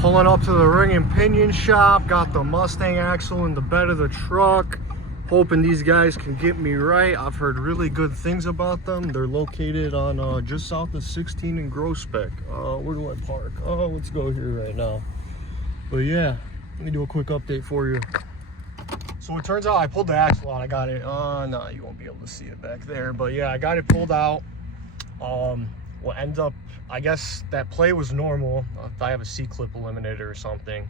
Pulling up to the ring and pinion shop. Got the Mustang axle in the bed of the truck. Hoping these guys can get me right. I've heard really good things about them. They're located on just south of 16 in Groesbeck. Where do I park? Let's go here right now. But yeah, let me do a quick update for you. So it turns out I pulled the axle out. I got it. No, you won't be able to see it back there. But yeah, I got it pulled out. What ends up, I guess that play was normal. I have a C-clip eliminator or something.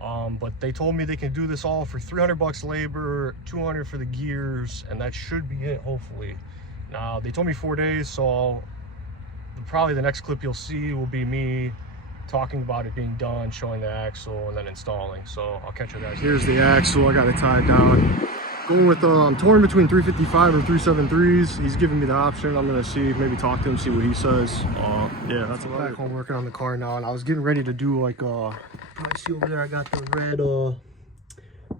But they told me they can do this all for 300 bucks labor, 200 for the gears, and that should be it, hopefully. Now, they told me 4 days, so probably the next clip you'll see will be me talking about it being done, showing the axle, and then installing. So I'll catch you guys. Here's the axle. I got it tied down. Going with, I'm torn between 355 or 373s. He's giving me the option. I'm gonna see, maybe talk to him, see what he says. Yeah, that's about it. Back home working on the car now, and I was getting ready to do like, I see over there I got the red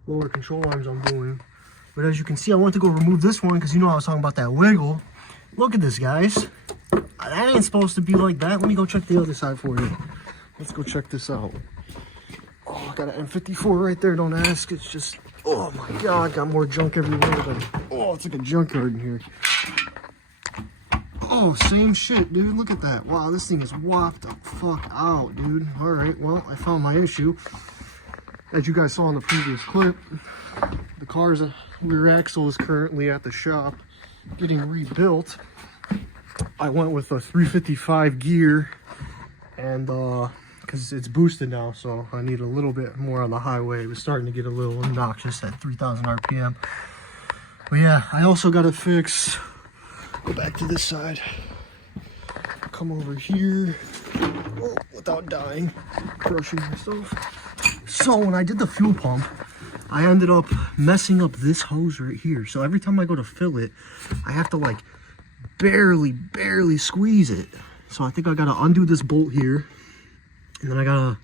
lower control arms I'm doing. But as you can see, I want to go remove this one because you know I was talking about that wiggle. Look at this, guys. That ain't supposed to be like that. Let me go check the other side for you. Let's go check this out. Oh, I got an M54 right there. Don't ask. It's just, oh my God, got more junk everywhere than, oh, it's like a junkyard in here. Oh, same shit, dude. Look at that. Wow, this thing is whopped the fuck out, dude. All right, well, I found my issue. As you guys saw in the previous clip, the car's rear axle is currently at the shop getting rebuilt. I went with a 355 gear, and because it's boosted now, so I need a little bit more on the highway. It was starting to get a little obnoxious at 3,000 RPM. But yeah, I also got to fix, go back to this side, come over here, oh, without dying, crushing myself. So when I did the fuel pump, I ended up messing up this hose right here. So every time I go to fill it, I have to like barely squeeze it. So I think I gotta undo this bolt here, and then I gotta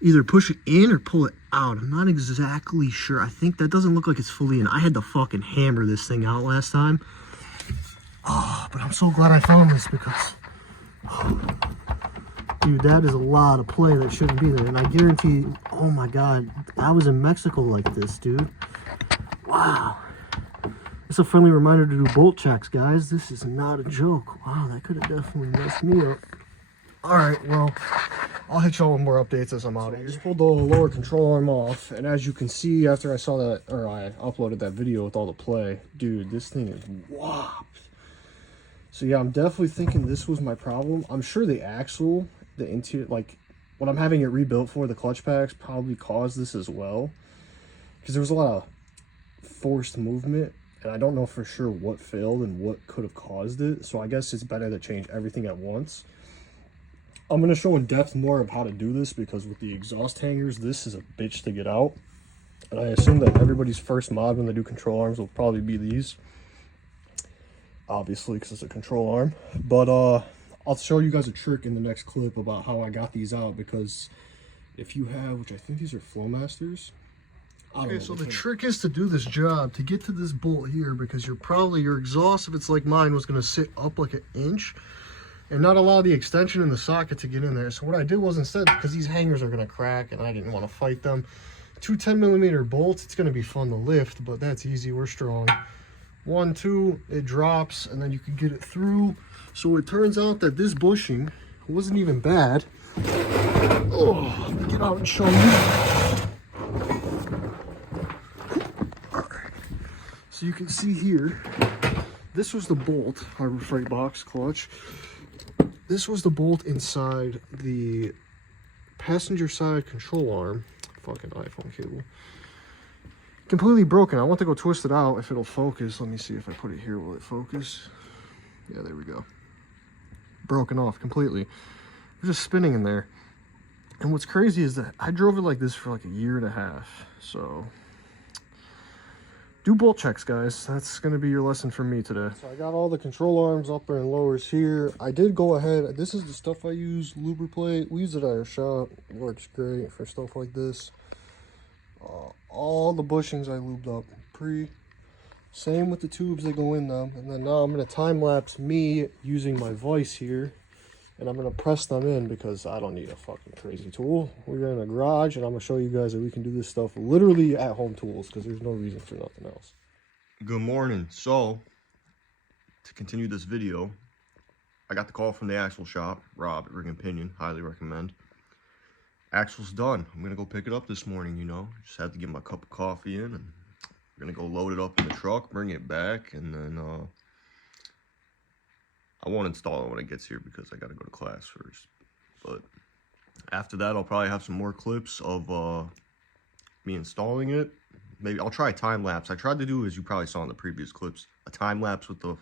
either push it in or pull it out. I'm not exactly sure. I think that doesn't look like it's fully in. I had to fucking hammer this thing out last time. Oh, but I'm so glad I found this because, dude, that is a lot of play that shouldn't be there. And I guarantee, oh my God, I was in Mexico like this, dude. Wow. It's a friendly reminder to do bolt checks, guys. This is not a joke. Wow, that could have definitely messed me up. All right, well, I'll hit y'all with more updates as I'm out of here. Just pulled the lower control arm off, and as you can see, after I saw that, or I uploaded that video with all the play, dude, this thing is whopped. So yeah, I'm definitely thinking this was my problem. I'm sure the axle, the interior, like what I'm having it rebuilt for, the clutch packs, probably caused this as well, because there was a lot of forced movement, and I don't know for sure what failed and what could have caused it. So I guess it's better to change everything at once. I'm going to show in depth more of how to do this, because with the exhaust hangers, this is a bitch to get out. And I assume that everybody's first mod when they do control arms will probably be these, obviously, because it's a control arm. But I'll show you guys a trick in the next clip about how I got these out, because if you have, which I think these are Flowmasters. Okay, so the trick is to do this job, to get to this bolt here, because your exhaust, if it's like mine, was going to sit up like an inch and not allow the extension in the socket to get in there. So what I did was, instead, because these hangers are going to crack and I didn't want to fight them, two 10mm bolts. It's going to be fun to lift, but that's easy. We're strong. 1, 2, it drops, and then you can get it through. So it turns out that this bushing wasn't even bad. Oh, let me get out and show you. So you can see here, this was the bolt, Harbor Freight box clutch. This was the bolt inside the passenger side control arm. Fucking iPhone cable. Completely broken. I want to go twist it out if it'll focus. Let me see if I put it here, will it focus? Yeah, there we go. Broken off completely. It was just spinning in there. And what's crazy is that I drove it like this for like a year and a half. So do bolt checks, guys. That's going to be your lesson from me today. So I got all the control arms, upper and lowers here. I did go ahead. This is the stuff I use, Lubriplate. We use it at our shop. It works great for stuff like this. All the bushings I lubed up pre. Same with the tubes that go in them. And then now I'm going to time lapse me using my vise here and I'm gonna press them in because I don't need a fucking crazy tool. We're in a garage, and I'm gonna show you guys that we can do this stuff literally at home tools because there's no reason for nothing else. Good morning. So to continue this video, I got the call from the axle shop, Rob at Ring and Pinion, highly recommend. Axle's done. I'm gonna go pick it up this morning, you know. Just had to get my cup of coffee in, and we're gonna go load it up in the truck, bring it back, and then I won't install it when it gets here because I gotta go to class first. But after that, I'll probably have some more clips of me installing it. Maybe I'll try a time lapse. I tried to do, as you probably saw in the previous clips, a time lapse with the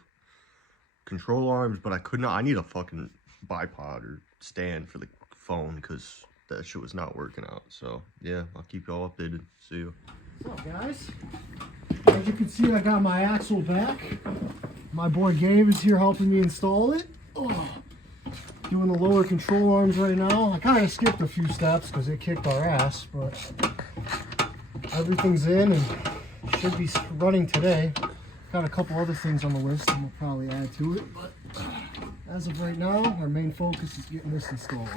control arms, but I could not. I need a fucking bipod or stand for the phone because that shit was not working out. So yeah, I'll keep y'all updated. See you. What's up, guys? As you can see, I got my axle back. My boy Gabe is here helping me install it. Oh, doing the lower control arms right now. I kind of skipped a few steps because it kicked our ass, but everything's in and should be running today. Got a couple other things on the list and we'll probably add to it, but as of right now, our main focus is getting this installed.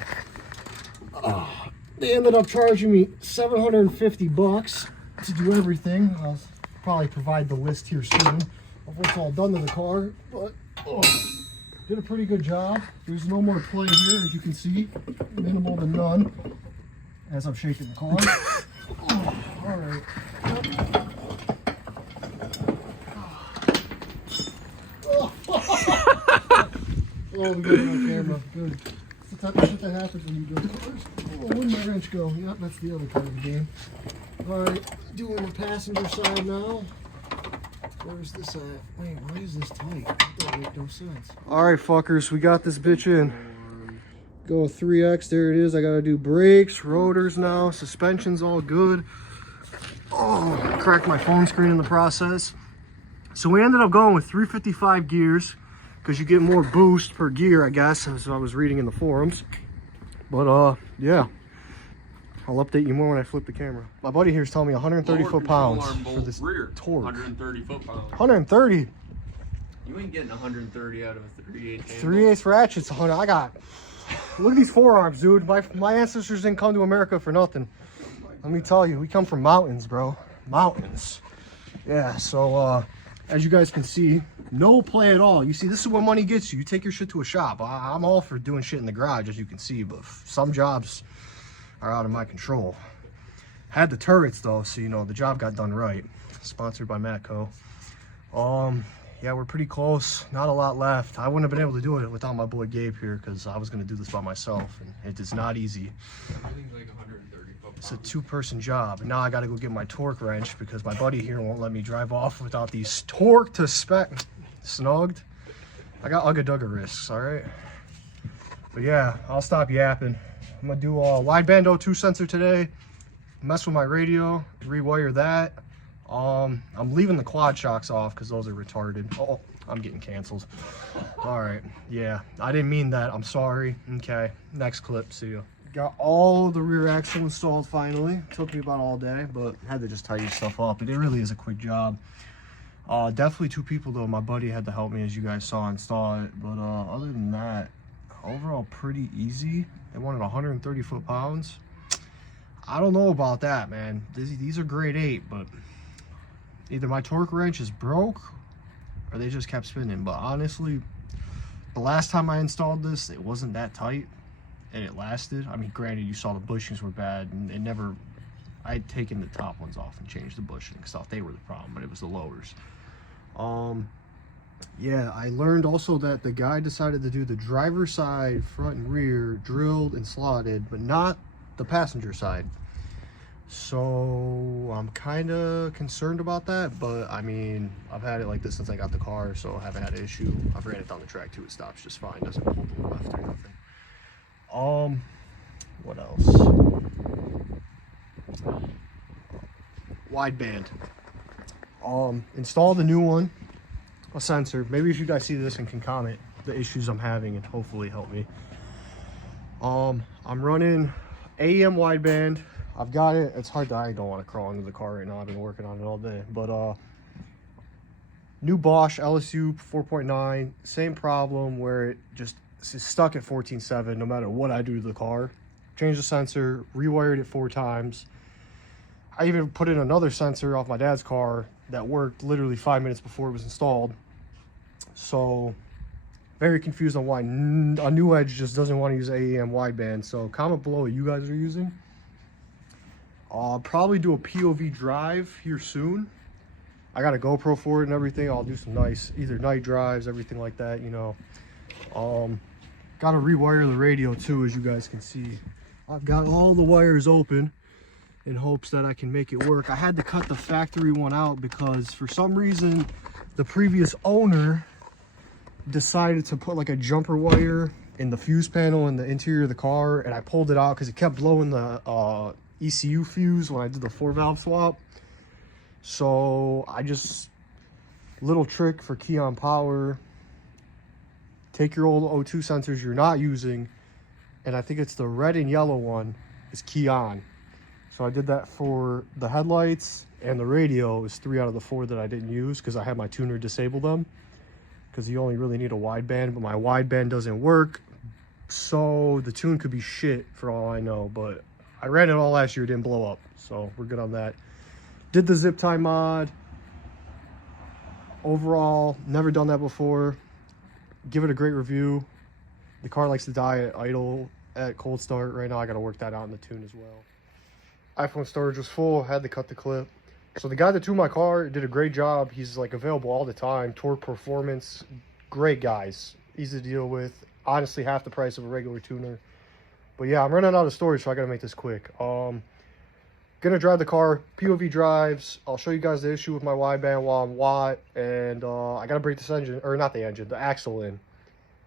They ended up charging me $750 to do everything. I'll probably provide the list here soon of what's all done to the car, but did a pretty good job. There's no more play here, as you can see, minimal to none, as I'm shaking the car. All right. Oh, we got it on camera. Good. It's the type of shit that happens when you build cars. Oh, where'd my wrench go? Yep, that's the other part of the game. All right, doing the passenger side now. Where's this at? Wait, why is this tight? That don't make no sense. All right, fuckers, we got this bitch in. Going 3X, there it is. I gotta do brakes, rotors now, suspension's all good. Oh, cracked my phone screen in the process. So we ended up going with 355 gears because you get more boost per gear, I guess, as I was reading in the forums. But yeah, I'll update you more when I flip the camera. My buddy here's telling me 130 foot-pounds for this rear torque. 130 foot-pounds. 130. You ain't getting 130 out of a 3/8. 3/8 ratchets. 100. I got. Look at these forearms, dude. My ancestors didn't come to America for nothing. Let me tell you, we come from mountains, bro. Mountains. Yeah. So as you guys can see, no play at all. You see, this is what money gets you. You take your shit to a shop. I'm all for doing shit in the garage, as you can see, but some jobs are out of my control. Had the turrets though, so you know the job got done right. Sponsored by Matco. Yeah, we're pretty close. Not a lot left. I wouldn't have been able to do it without my boy Gabe here because I was going to do this by myself, and it is not easy. Everything's like 130 foot-pounds. It's a two-person job, and now I got to go get my torque wrench because my buddy here won't let me drive off without these torque to spec snugged. I got ugga-dugga risks, all right? But yeah, I'll stop yapping. I'm gonna do a wideband O2 sensor today, mess with my radio, rewire that. I'm leaving the quad shocks off because those are retarded. Oh, I'm getting canceled. All right, yeah, I didn't mean that. I'm sorry. Okay, next clip, see you. Got all the rear axle installed finally. Took me about all day, but had to just tidy stuff up. It really is a quick job. Definitely two people though. My buddy had to help me, as you guys saw, install it. But other than that, overall pretty easy. They wanted 130 foot-pounds. I don't know about that, man. These are grade 8, but either my torque wrench is broke or they just kept spinning. But honestly, the last time I installed this, it wasn't that tight and it lasted. I mean, granted, you saw the bushings were bad and it never, I had taken the top ones off and changed the bushing stuff. They were the problem, but it was the lowers. Yeah, I learned also that the guy decided to do the driver's side, front and rear, drilled and slotted, but not the passenger side. So I'm kind of concerned about that, but I mean, I've had it like this since I got the car, so I haven't had an issue. I've ran it down the track too, it stops just fine, doesn't pull to the left or nothing. What else? Wideband. Installed a new one, a sensor. Maybe if you guys see this and can comment the issues I'm having and hopefully help me. I'm running AM wideband. I've got it. It's hard to, I don't want to crawl into the car right now. I've been working on it all day. But new Bosch LSU 4.9, same problem where it just it's stuck at 14.7 no matter what I do to the car. Changed the sensor, rewired it 4 times. I even put in another sensor off my dad's car that worked literally 5 minutes before it was installed. So very confused on why a new Edge just doesn't want to use AEM wideband. So comment below what you guys are using. I'll probably do a POV drive here soon. I got a GoPro for it and everything. I'll do some nice either night drives, everything like that, you know. Got to rewire the radio too, as you guys can see. I've got all the wires open in hopes that I can make it work. I had to cut the factory one out because for some reason the previous owner decided to put like a jumper wire in the fuse panel in the interior of the car, and I pulled it out because it kept blowing the ECU fuse when I did the 4-valve swap. So I just, little trick for Keon Power, take your old O2 sensors you're not using, and I think it's the red and yellow one is key on. So I did that for the headlights, and the radio is 3 out of the 4 that I didn't use because I had my tuner disable them, because you only really need a wideband, but my wideband doesn't work, so the tune could be shit for all I know. But I ran it all last year, it didn't blow up, so we're good on that. Did the zip tie mod. Overall, never done that before. Give it a great review. The car likes to die at idle at cold start. Right now I got to work that out in the tune as well. iPhone storage was full, had to cut the clip. So the guy that tuned my car did a great job. He's like available all the time. Torque Performance, great guys, easy to deal with. Honestly, half the price of a regular tuner. But yeah, I'm running out of storage, so I gotta make this quick. Gonna drive the car, POV drives. I'll show you guys the issue with my wideband while I'm Watt, and I gotta break this engine, or not the engine, the axle in.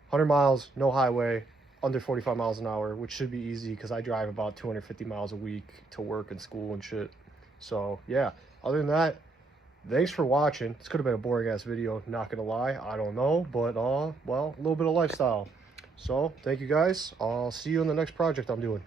100 miles, no highway, under 45 miles an hour, which should be easy because I drive about 250 miles a week to work and school and shit. So yeah, other than that, thanks for watching. This could have been a boring ass video, not gonna lie. I don't know, but well, a little bit of lifestyle. So thank you guys. I'll see you in the next project I'm doing.